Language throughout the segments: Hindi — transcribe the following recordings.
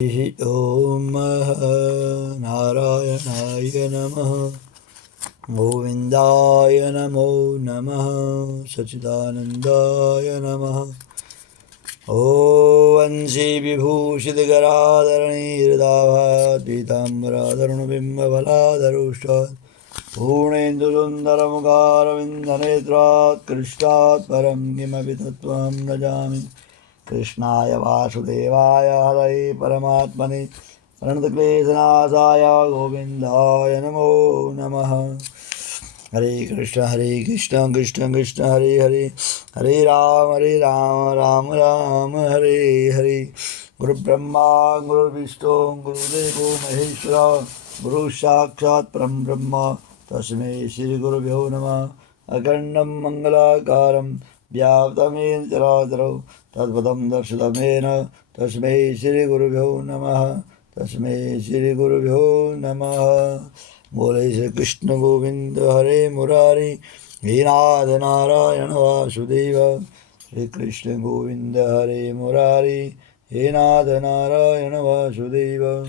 ॐ नारायणाय नमः। गोविन्दाय नमो नमः। सच्चिदानन्दाय नमः। ॐ वंशी विभूषितकरादरणीहृदाभाद्पीताम्बराधरुणबिम्बफलाधरुष्टात् पूर्णेन्दुसुन्दरमुखारविन्दनेत्रात् कृष्णात् परं किमपि तत्त्वं न जानामि। कृष्णाय वासुदेवाय हरये परमात्मने प्रणतक्लेशनाशाय गोविन्दाय नमो नमः। हरे कृष्ण कृष्ण कृष्ण हरे हरे, हरे राम राम राम हरे हरे। गुरुब्रह्मा गुरुर्विष्णु गुरुदेवो महेश्वरः, गुरु साक्षात् परं ब्रह्म तस्मै श्रीगुरुभ्यो नमः। अखण्डं मङ्गलाकारं व्याप्तमेन चराचरं तत्पदं दर्शितमेन तस्मै श्रीगुरुभ्यो नमः। तस्मै श्रीगुरुभ्यो नमः। बोले श्री कृष्ण गोविंद हरे मुरारी, हे नाथ नारायण वासुदेव। श्री कृष्ण गोविंद हरे मुरारी, हे नाथ नारायण वासुदेव।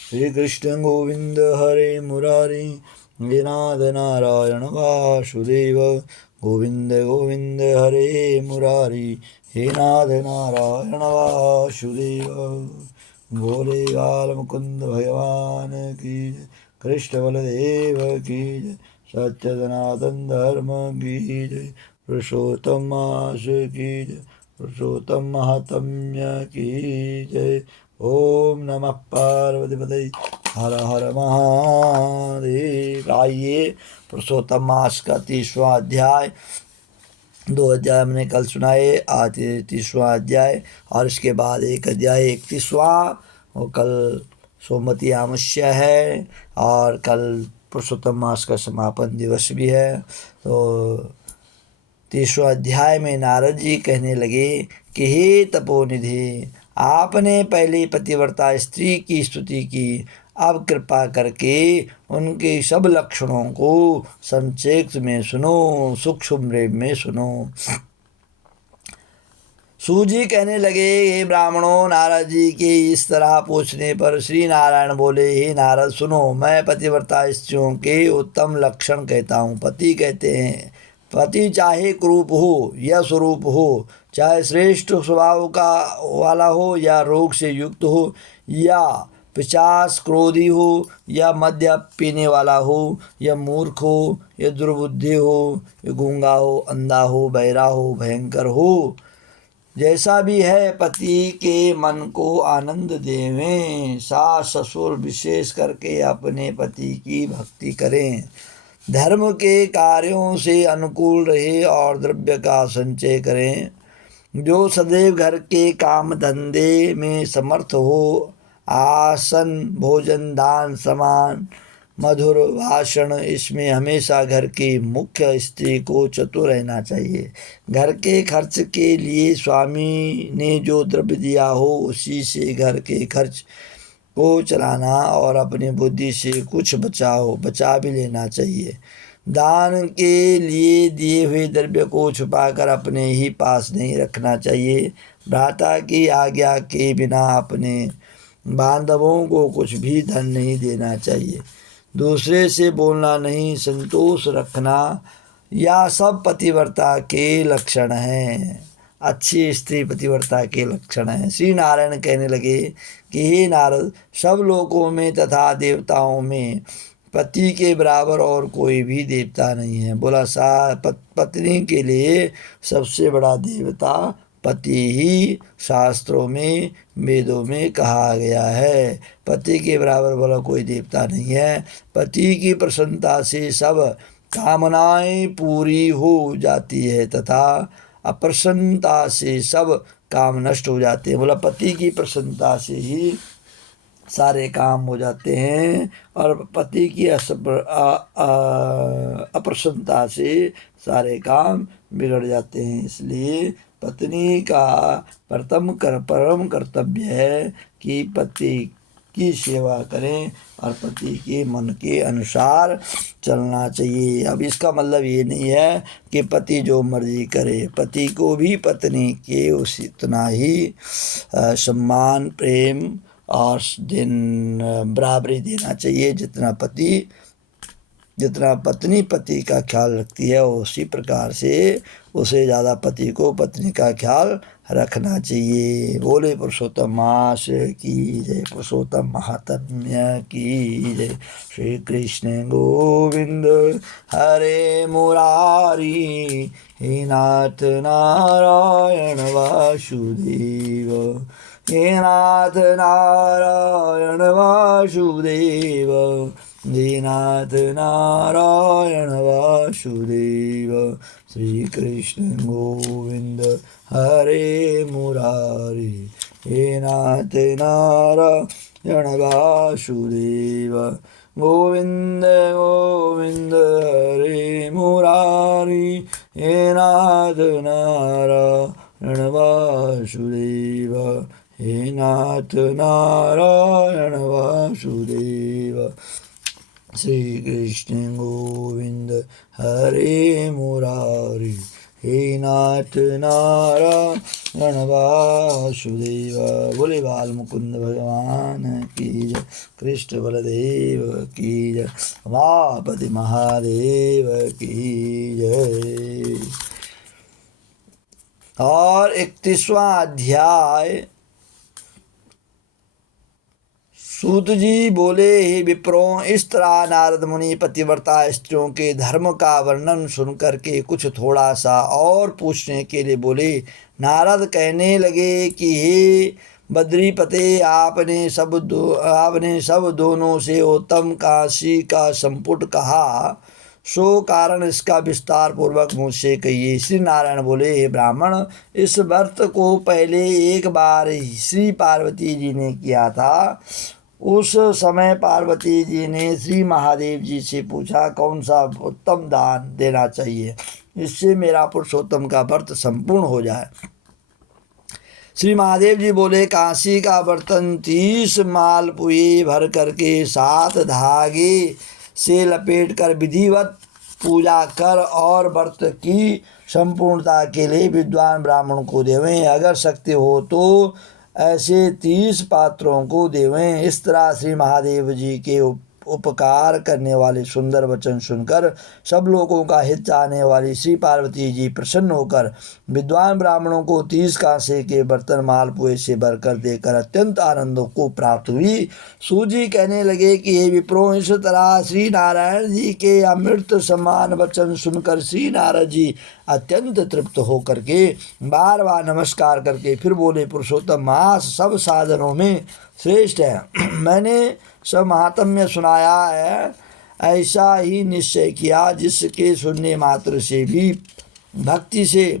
श्री कृष्ण गोविंद हरे मुरारी, हे नाथ नारायण वासुदेव। गोविंद गोविंद हरे मुरारी, हे नाथ नारायण वासुदेव। बोले बाल मुकुंद भगवान की जय, कृष्ण बलदेव की जय, सत्य सनातन धर्म की जय, पुरुषोत्तम मास की जय, पुरुषोत्तम महात्म्य की जय। ओम नमः पार्वतीपते हर हर महादेव। आइए पुरुषोत्तम मास का 30वां अध्याय, 2 अध्याय हमने कल सुनाए, आज 30वां अध्याय और इसके बाद एक अध्याय 31वां। और कल सोमवती अमावस्या है और कल पुरुषोत्तम मास का समापन दिवस भी है। तो 30वां अध्याय में नारद जी कहने लगे कि हे तपोनिधि, आपने पहले पतिव्रता स्त्री की स्तुति की, अब कृपा करके उनके सब लक्षणों को संक्षेप में सुनो, सूक्ष्म रूप में सुनो। सूजी कहने लगे, हे ब्राह्मणों, नारद जी के इस तरह पूछने पर श्री नारायण बोले, हे नारद सुनो, मैं पतिव्रता स्त्रियों के उत्तम लक्षण कहता हूँ। पति कहते हैं, पति चाहे कुरूप हो या स्वरूप हो, चाहे श्रेष्ठ स्वभाव का वाला हो या रोग से युक्त हो, या पिशाच क्रोधी हो या मद्य पीने वाला हो, या मूर्ख हो या दुर्बुद्धि हो, या गूंगा हो, अंधा हो, बहरा हो, भयंकर हो, जैसा भी है पति के मन को आनंद देवें। सास ससुर विशेष करके अपने पति की भक्ति करें, धर्म के कार्यों से अनुकूल रहे और द्रव्य का संचय करें, जो सदैव घर के काम धंधे में समर्थ हो, आसन भोजन दान समान मधुर भाषण, इसमें हमेशा घर की मुख्य स्त्री को चतुर रहना चाहिए। घर के खर्च के लिए स्वामी ने जो द्रव्य दिया हो उसी से घर के खर्च को चलाना और अपनी बुद्धि से कुछ बचा भी लेना चाहिए। दान के लिए दिए हुए द्रव्य को छुपाकर अपने ही पास नहीं रखना चाहिए। भ्राता की आज्ञा के बिना अपने बांधवों को कुछ भी धन नहीं देना चाहिए। दूसरे से बोलना नहीं, संतोष रखना, या सब पतिव्रता के लक्षण हैं। अच्छी स्त्री पतिव्रता के लक्षण हैं। श्री नारायण कहने लगे कि हे नारद, सब लोकों में तथा देवताओं में पति के बराबर और कोई भी देवता नहीं है। बोला पत्नी के लिए सबसे बड़ा देवता पति ही शास्त्रों में वेदों में कहा गया है। पति के बराबर बोला कोई देवता नहीं है। पति की प्रसन्नता से सब कामनाएं पूरी हो जाती है तथा अप्रसन्नता से सब काम नष्ट हो जाते हैं। बोला पति की प्रसन्नता से ही सारे काम हो जाते हैं और पति की अप्रसन्नता से सारे काम बिगड़ जाते हैं। इसलिए पत्नी का परम कर्तव्य है कि पति की सेवा करें और पति के मन के अनुसार चलना चाहिए। अब इसका मतलब ये नहीं है कि पति जो मर्जी करे, पति को भी पत्नी के उतना ही सम्मान प्रेम और दिन बराबरी देना चाहिए। जितना पत्नी पति का ख्याल रखती है उसी प्रकार से उसे ज़्यादा पति को पत्नी का ख्याल रखना चाहिए। बोले पुरुषोत्तम मास की जय, पुरुषोत्तम महात्म्य की जय। श्री कृष्ण गोविंद हरे मुरारी, हे नाथ नारायण वासुदेव, हे नाथ नारायण वासुदेव, हे नाथ नारायण वासुदेव। श्री कृष्ण गोविंद हरे मुरारी, हे नाथ नारायण वासुदेव। गोविंद गोविंद हरे मुरारी, हे नाथ नारायण वासुदेव, हे नाथ नारायण वासुदेव। श्री कृष्ण गोविंद हरे मुरारी, हे नाथ नारायण वासुदेव। बोले बाल मुकुंद भगवान की जय, कृष्ण बलदेव की जय, उमापति महादेव की जय। और 31वां अध्याय। सूत जी बोले, हे विप्रों, इस तरह नारद मुनि पतिव्रता स्त्रियों के धर्म का वर्णन सुनकर के कुछ थोड़ा सा और पूछने के लिए बोले। नारद कहने लगे कि हे बद्रीपते, आपने सब दोनों से उत्तम काशी का संपुट कहा, सो कारण इसका विस्तार पूर्वक मुझसे कहिए। श्री नारायण बोले, हे ब्राह्मण, इस व्रत को पहले एक बार श्री पार्वती जी ने किया था। उस समय पार्वती जी ने श्री महादेव जी से पूछा, कौन सा उत्तम दान देना चाहिए, इससे मेरा पुरुषोत्तम का व्रत संपूर्ण हो जाए। श्री महादेव जी बोले, काशी का बर्तन 30 मालपुए भर करके 7 धागे से लपेट कर विधिवत पूजा कर और व्रत की संपूर्णता के लिए विद्वान ब्राह्मण को देवें। अगर शक्ति हो तो ऐसे 30 पात्रों को देवें। इस तरह श्री महादेव जी के उपकार करने वाले सुंदर वचन सुनकर सब लोगों का हित चाहने वाली श्री पार्वती जी प्रसन्न होकर विद्वान ब्राह्मणों को 30 कांसे के बर्तन मालपुए से भरकर देकर अत्यंत आनंद को प्राप्त हुई। सूजी कहने लगे कि हे विप्रो, इस तरह श्री नारायण जी के अमृत समान वचन सुनकर श्री नारद जी अत्यंत तृप्त होकर के बार बार नमस्कार करके फिर बोले, पुरुषोत्तम मास सब साधनों में श्रेष्ठ है। मैंने सब महात्म्य सुनाया है, ऐसा ही निश्चय किया जिसके सुनने मात्र से भी भक्ति से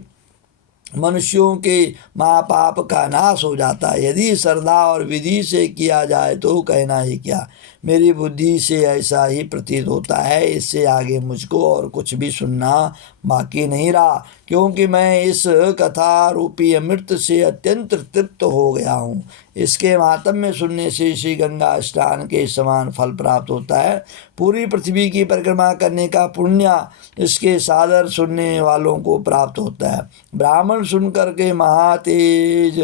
मनुष्यों के महापाप का नाश हो जाता है। यदि श्रद्धा और विधि से किया जाए तो कहना ही क्या, मेरी बुद्धि से ऐसा ही प्रतीत होता है। इससे आगे मुझको और कुछ भी सुनना बाकी नहीं रहा, क्योंकि मैं इस कथा रूपी अमृत से अत्यंत तृप्त हो गया हूँ। इसके महात्म्य सुनने से श्री गंगा स्नान के समान फल प्राप्त होता है। पूरी पृथ्वी की परिक्रमा करने का पुण्य इसके सादर सुनने वालों को प्राप्त होता है। ब्राह्मण सुनकर के महातेज,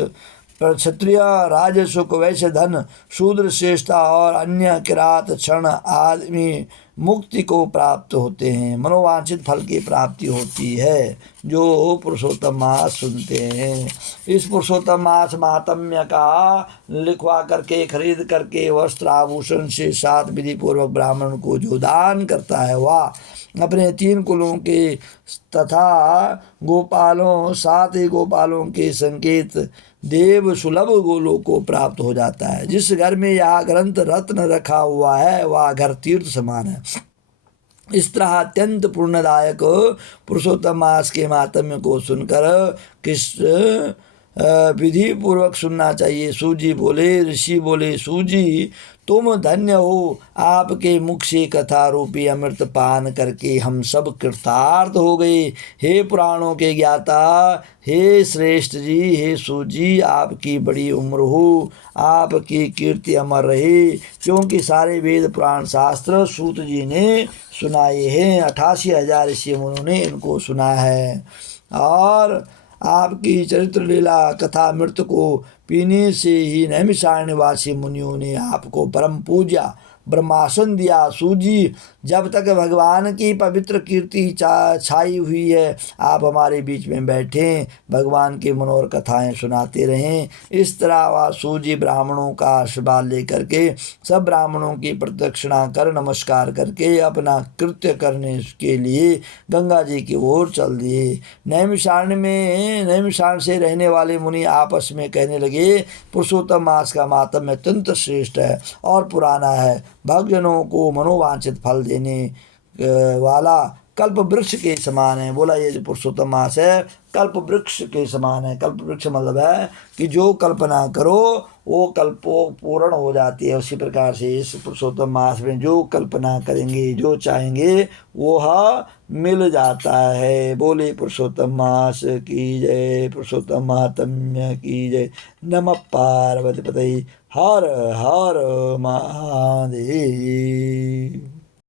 क्षत्रिय राजसुख, वैश्य धन, शूद्र श्रेष्ठता और अन्य किरात क्षण आदमी मुक्ति को प्राप्त होते हैं। मनोवांछित फल की प्राप्ति होती है जो पुरुषोत्तम मास सुनते हैं। इस पुरुषोत्तम मास महात्म्य का लिखवा करके खरीद करके वस्त्र आभूषण से 7 विधि पूर्वक ब्राह्मण को जो दान करता है वह अपने 3 कुलों के तथा गोपालों 7 ही गोपालों के संकेत देव सुलभ गोलों को प्राप्त हो जाता है। जिस घर में यह ग्रंथ रत्न रखा हुआ है वह घर तीर्थ समान है। इस तरह अत्यंत पुण्यदायक पुरुषोत्तम मास के महात्म्य को सुनकर किस विधि पूर्वक सुनना चाहिए। सूजी बोले, ऋषि बोले, सूजी तुम धन्य हो, आपके मुख से कथा रूपी अमृत पान करके हम सब कृतार्थ हो गए। हे पुराणों के ज्ञाता, हे श्रेष्ठ जी, हे सूजी, आपकी बड़ी उम्र हो, आपकी कीर्ति अमर रहे, क्योंकि सारे वेद पुराण शास्त्र सूत जी ने सुनाए हैं। 88,000 ऋषि मुनियों ने इनको सुना है और आपकी चरित्र लीला कथा मृत को पीने से ही नैमिषारण्य निवासी मुनियों ने आपको परम पूजा ब्रह्मासन दिया। सूजी, जब तक भगवान की पवित्र कीर्ति छाई हुई है, आप हमारे बीच में बैठें, भगवान की मनोहर कथाएं सुनाते रहें। इस तरह वह सूजी ब्राह्मणों का आशीर्वाद लेकर के सब ब्राह्मणों की प्रदक्षिणा कर नमस्कार करके अपना कृत्य करने के लिए गंगा जी की ओर चल दिए। नैमिषारण्य से रहने वाले मुनि आपस में कहने लगे, पुरुषोत्तम मास का मातम्य अत्यंत श्रेष्ठ है और पुराना है। भक्तजनों को मनोवांछित फल देने वाला कल्प वृक्ष के समान है। बोला, ये जो पुरुषोत्तम मास है कल्प वृक्ष के समान है। कल्प वृक्ष मतलब है कि जो कल्पना करो वो कल्पो पूर्ण हो जाती है। उसी प्रकार से इस पुरुषोत्तम मास में जो कल्पना करेंगे, जो चाहेंगे, वो मिल जाता है। बोले पुरुषोत्तम मास की जय, पुरुषोत्तम महात्म्य की जय। नमः पार्वती पतये, हर हर महादेव।